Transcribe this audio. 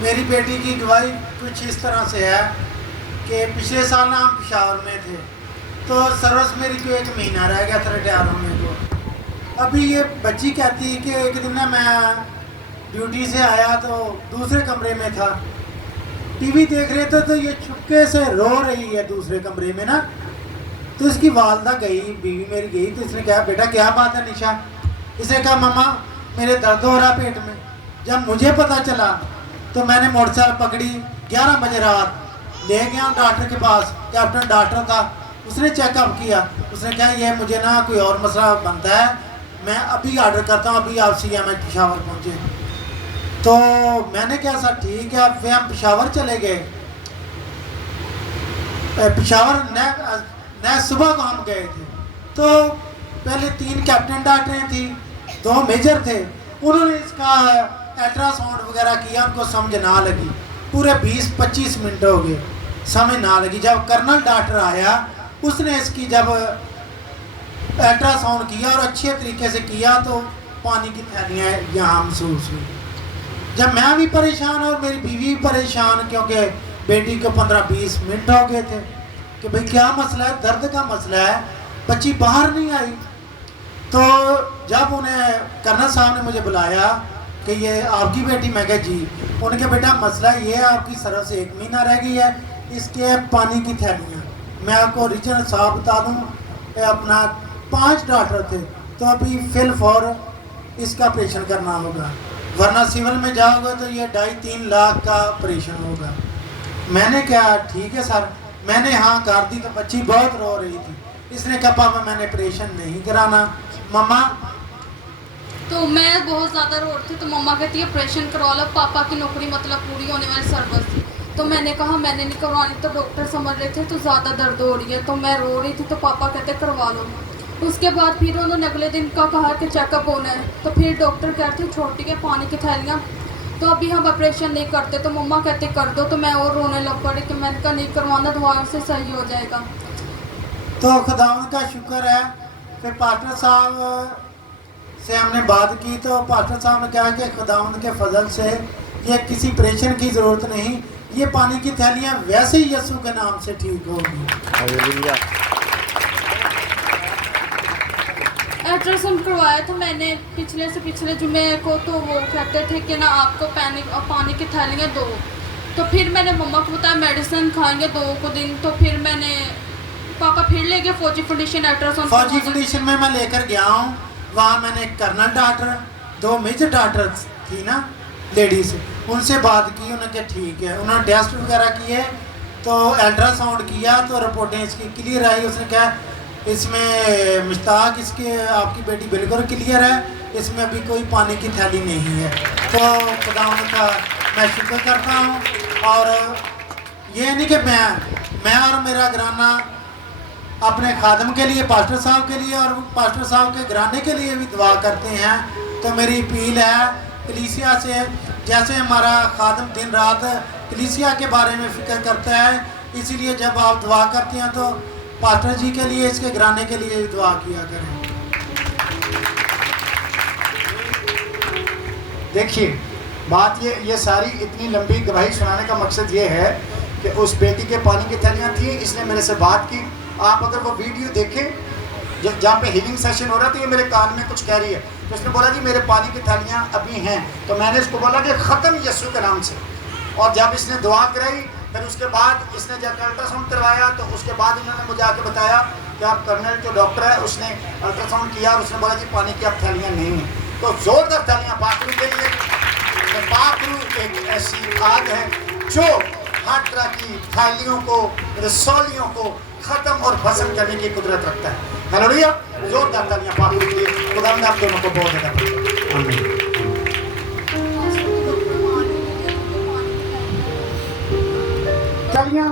मेरी बेटी की गवाही कुछ इस तरह से है कि पिछले साल ना हम पेशावर में थे, तो सर्विस मेरी को 1 महीना रह गया था रिटायर होने को। अभी ये बच्ची कहती है कि एक दिन ना मैं ड्यूटी से आया तो दूसरे कमरे में था, टीवी देख रहे थे, तो ये चुपके से रो रही है दूसरे कमरे में ना। तो इसकी वालदा गई, बीवी मेरी गई, तो इसने कहा बेटा क्या बात है निशा। इसने कहा मम्मा मेरे दर्द हो रहा पेट में। जब मुझे पता चला तो मैंने मोटरसाइकिल पकड़ी, 11 बजे रात ले गया डॉक्टर के पास। कैप्टन डॉक्टर था, उसने चेकअप किया, उसने कहा ये मुझे ना कोई और मसला बनता है, मैं अभी ऑर्डर करता हूँ, अभी आप CMH पेशावर पहुँचे। तो मैंने कहा सर ठीक है। फिर हम पेशावर चले गए। पेशावर न सुबह को हम गए थे, तो पहले 3 कैप्टन डॉक्टरें थी, 2 मेजर थे। उन्होंने इसका अल्ट्रासाउंड वगैरह किया, उनको समझ ना लगी। पूरे 20-25 मिनट हो गए, समझ ना लगी। जब कर्नल डॉक्टर आया, उसने इसकी जब अल्ट्रासाउंड किया और अच्छे तरीके से किया, तो पानी की थैलियाँ यहाँ महसूस हुई। जब मैं भी परेशान और मेरी बीवी भी परेशान, क्योंकि बेटी को 15-20 मिनट हो गए थे कि भाई क्या मसला है, दर्द का मसला है, बच्ची बाहर नहीं आई। तो जब उन्हें कर्नल साहब ने मुझे बुलाया कि ये आपकी बेटी, मैं कहा जी। उन्होंने कहा बेटा मसला ये है, आपकी सरफ से 1 महीना रह गई है, इसके पानी की थैलियाँ। मैं आपको रीजनल साहब बता दूँ, अपना 5 डॉक्टर थे, तो अभी फिल फॉर इसका ऑपरेशन करना होगा, वरना सिविल में जाओगे तो ये 2.5-3 लाख का ऑपरेशन होगा। मैंने कहा ठीक है सर। मैंने हाँ कर दी, तो बच्ची बहुत रो रही थी। इसने कहा पापा मैंने ऑपरेशन नहीं कराना। मम्मा तो मैं बहुत ज़्यादा रो रही थी, तो मम्मा कहती है ऑपरेशन करवा लो, पापा की नौकरी मतलब पूरी होने वाली सर्विस थी। तो मैंने कहा मैंने नहीं करवानी, तो डॉक्टर समझ रहे थे तो ज़्यादा दर्द हो रही है, तो मैं रो रही थी, तो पापा कहते करवा लो। उसके बाद फिर उन्होंने अगले दिन का कहा कि चेकअप होना है, तो फिर डॉक्टर कहते हैं छोटी के पानी की थैलियाँ, तो अभी हम ऑपरेशन नहीं करते। तो मम्मा कहते कर दो, तो मैं और रोने लग पड़ी कि मैंने कहा नहीं करवाना, दुआ से सही हो जाएगा। तो खुदावंद का शुक्र है। फिर पास्टर साहब से हमने बात की, तो पास्टर साहब ने कहा कि खुदावंद के फजल से ये किसी ऑपरेशन की ज़रूरत नहीं, ये पानी की थैलियाँ वैसे ही यीशु के नाम से ठीक होगी। अल्ट्रासाउंड करवाया था मैंने पिछले जुमे को, तो वो कहते थे कि ना आपको पानी की थैलियाँ दो। तो फिर मैंने मम्मा को बताया मेडिसिन खाएंगे 2 को दिन। तो फिर मैंने पापा फिर ले गए फौजी फाउंडेशन अल्ट्रासाउंड। फौजी फाउंडेशन में मैं लेकर गया हूँ। वहाँ मैंने कर्नल डॉक्टर, 2 मेजर डॉक्टर थी ना लेडीज़, उनसे बात की। उन्होंने कहा ठीक है। उन्होंने टेस्ट वगैरह किए, तो अल्ट्रासाउंड किया, तो रिपोर्टें इसकी क्लियर आई। उसने कहा इसमें मुश्ताक, इसके आपकी बेटी बिल्कुल क्लियर है, इसमें अभी कोई पानी की थैली नहीं है। तो खुदावंद का मैं शुक्र करता हूँ। और ये नहीं कि मैं और मेरा घराना अपने खादम के लिए, पास्टर साहब के लिए और पास्टर साहब के घराने के लिए भी दुआ करते हैं। तो मेरी अपील है कलीसिया से, जैसे हमारा खादम दिन रात कलीसिया के बारे में फ़िक्र करता है, इसीलिए जब आप दुआ करते हैं तो पास्टर जी के लिए, इसके घराने के लिए दुआ किया करें। देखिए बात ये सारी इतनी लंबी गवाही सुनाने का मकसद ये है कि उस बेटी के पानी की थैलियाँ थी, इसने मेरे से बात की। आप अगर वो वीडियो देखें जहाँ पे हीलिंग सेशन हो रहा था, ये मेरे कान में कुछ कह रही है, तो इसने बोला जी मेरे पानी की थैलियाँ अभी हैं। तो मैंने इसको बोला कि ख़त्म यीशु के नाम से। और जब इसने दुआ कराई, फिर उसके बाद इसने जब अल्ट्रासाउंड करवाया, तो उसके बाद इन्होंने मुझे आके बताया कि आप कर्नल जो डॉक्टर है उसने अल्ट्रासाउंड किया और उसने बोला जी पानी की अब थैलियाँ नहीं हैं। तो ज़ोरदार थैलियाँ पाखरू के लिए। पाखरू एक ऐसी आग है जो हर तरह की थैलियों को, रसौलियों को ख़त्म और भस्म करने की कुदरत रखता है। हालेलुया, जोरदार तालियां पाखरू के लिए। खुदावंद आप दोनों को बहुत ज़्यादा आमीन। तालियां